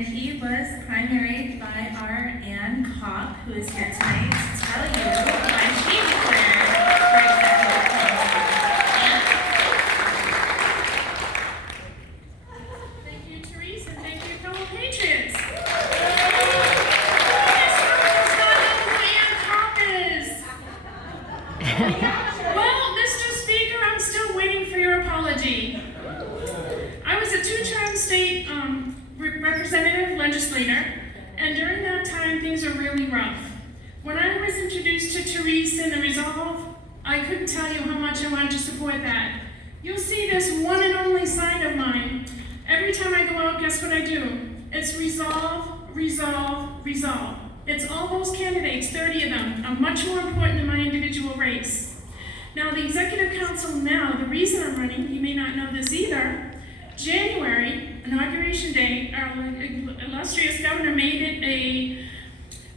and he was primaried by our Ann Kopp, who is here tonight to tell you why she declared for executive council. Ann? Thank you, Therese, and thank you, fellow patriots. Well, Mr. Speaker, I'm still waiting for your apology. I was a two-term state representative legislator, and during that time, things were really rough. When I was introduced to Therese and the resolve, I couldn't tell you how much I wanted to support that. You'll see this one and only sign of mine. Every time I go out, guess what I do? It's resolve, resolve, resolve. It's all those candidates, 30 of them, are much more important than my individual race. Now, the Executive Council now, the reason I'm running, you may not know this either, January, Inauguration Day, our illustrious governor made it a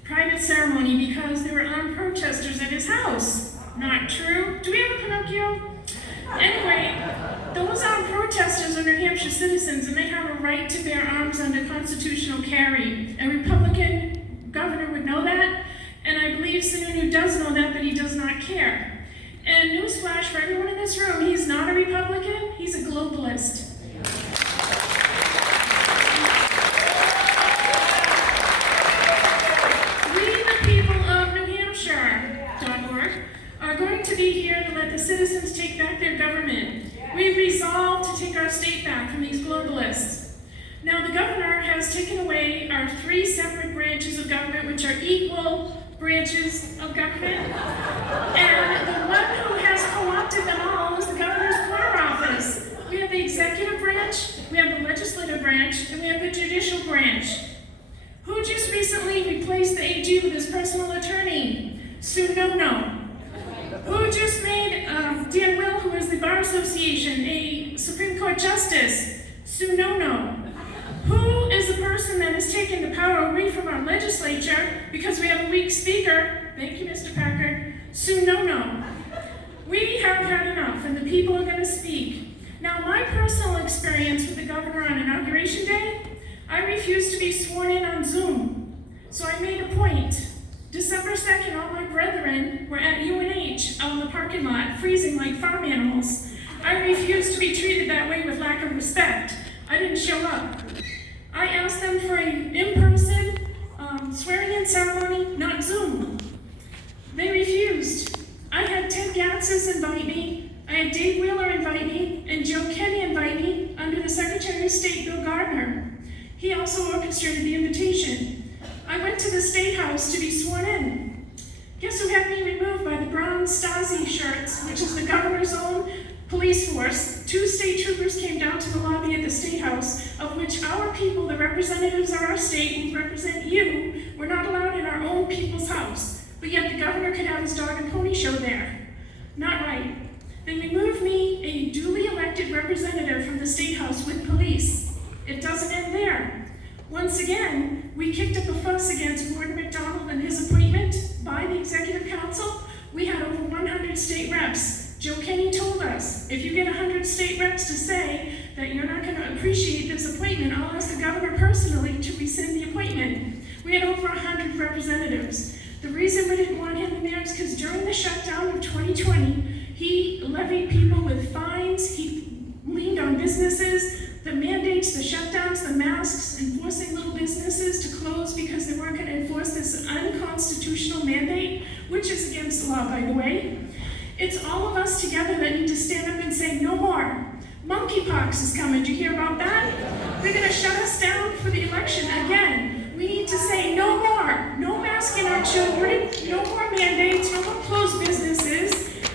private ceremony because there were armed protesters at his house. Not true? Do we have a Pinocchio? Anyway, those armed protesters are New Hampshire citizens, and they have a right to bear arms under constitutional carry. A Republican governor would know that, and I believe Sununu does know that, but he does not care. And newsflash for everyone in this room, he's not a Republican, he's a globalist. We, the people of New Hampshire.org, are going to be here to let the citizens take back their government. We resolve to take our state back from these globalists. Now, the governor has taken away our 3 separate branches of government, which are equal branches of government. And the one who has co-opted them all is the governor's corner office. We have the executive branch, we have the legislative branch, and we have the judicial branch. Who just recently replaced the AG with his personal attorney? Sununu. Who just made Dan Will, who is the Bar Association, a Supreme Court Justice? Sununu. Who is the person that has taken the power away from our legislature because we have a weak speaker? Thank you, Mr. Packard. Sununu. We have had enough, and the people are going to speak. Now, my personal experience with the governor on Inauguration Day, I refused to be sworn in on Zoom. So I made a point. December 2nd, all my brethren were at UNH out in the parking lot, freezing like farm animals. I refused to be treated that way with lack of respect. I didn't show up. I asked them for an in-person swearing-in ceremony, not Zoom. They refused. I had Ted Gatzis invite me, I had Dave Wheeler invite me, and Joe Kenny invite me under the Secretary of State, Bill Gardner. He also orchestrated the invitation. I went to the State House to be sworn in. Guess who had me removed by the brown Stasi shirts, which is the governor's own police force? 2 state troopers came down to the lobby at the State House, of which our people, the representatives of our state who represent you, were not allowed in our own people's house. But yet the governor could have his dog and pony show there. Not right. They removed me, a duly elected representative from the State House with police. It doesn't end there. Once again, we kicked up a fuss against Gordon MacDonald and his appointment by the Executive Council. We had over 100 state reps. Joe Kenny told us, if you get 100 state reps to say that you're not going to appreciate this appointment, I'll ask the governor personally to rescind the appointment. We had over 100 representatives. The reason we didn't want him in there is because during the shutdown of 2020, he levied people with fines, he leaned on businesses, the mandates, the shutdowns, the masks, enforcing little businesses to close because they weren't going to enforce this unconstitutional mandate, which is against the law, by the way. It's all of us together that need to stand up and say, no more. Monkeypox is coming. Did you hear about that? They're going to shut us down for the election again. We need to say no more. No masking our children, no more mandates, no more closed businesses.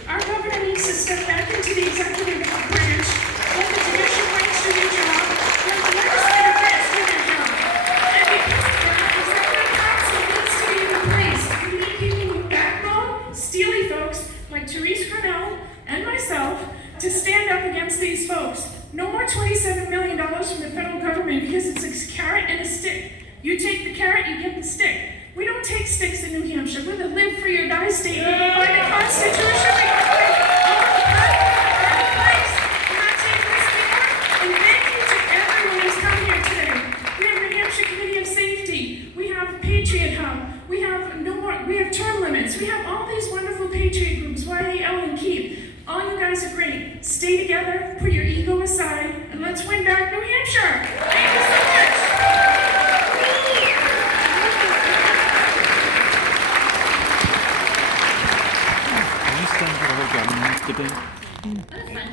Our governor needs to step back into the executive branch, let the judicial branch do their job, let the legislative branch do their job. And because of that, executive council needs to be in place. We need people with backbone, steely folks like Therese Cornell and myself to stand up against these folks. No more $27 million from the federal government because it's a carrot and a stick. You take the carrot, you get the stick. We don't take sticks in New Hampshire. We're the live free or die state by the Constitution. We have to place. We're not taking this anymore. And thank you to everyone who's come here today. We have New Hampshire Community We have term limits. We have all these wonderful patriot groups, YAL and KEEP. All you guys are great. Stay together, put your ego aside, and let's win back New Hampshire. Thank you so much. Can you stand for the whole government debate? What a fun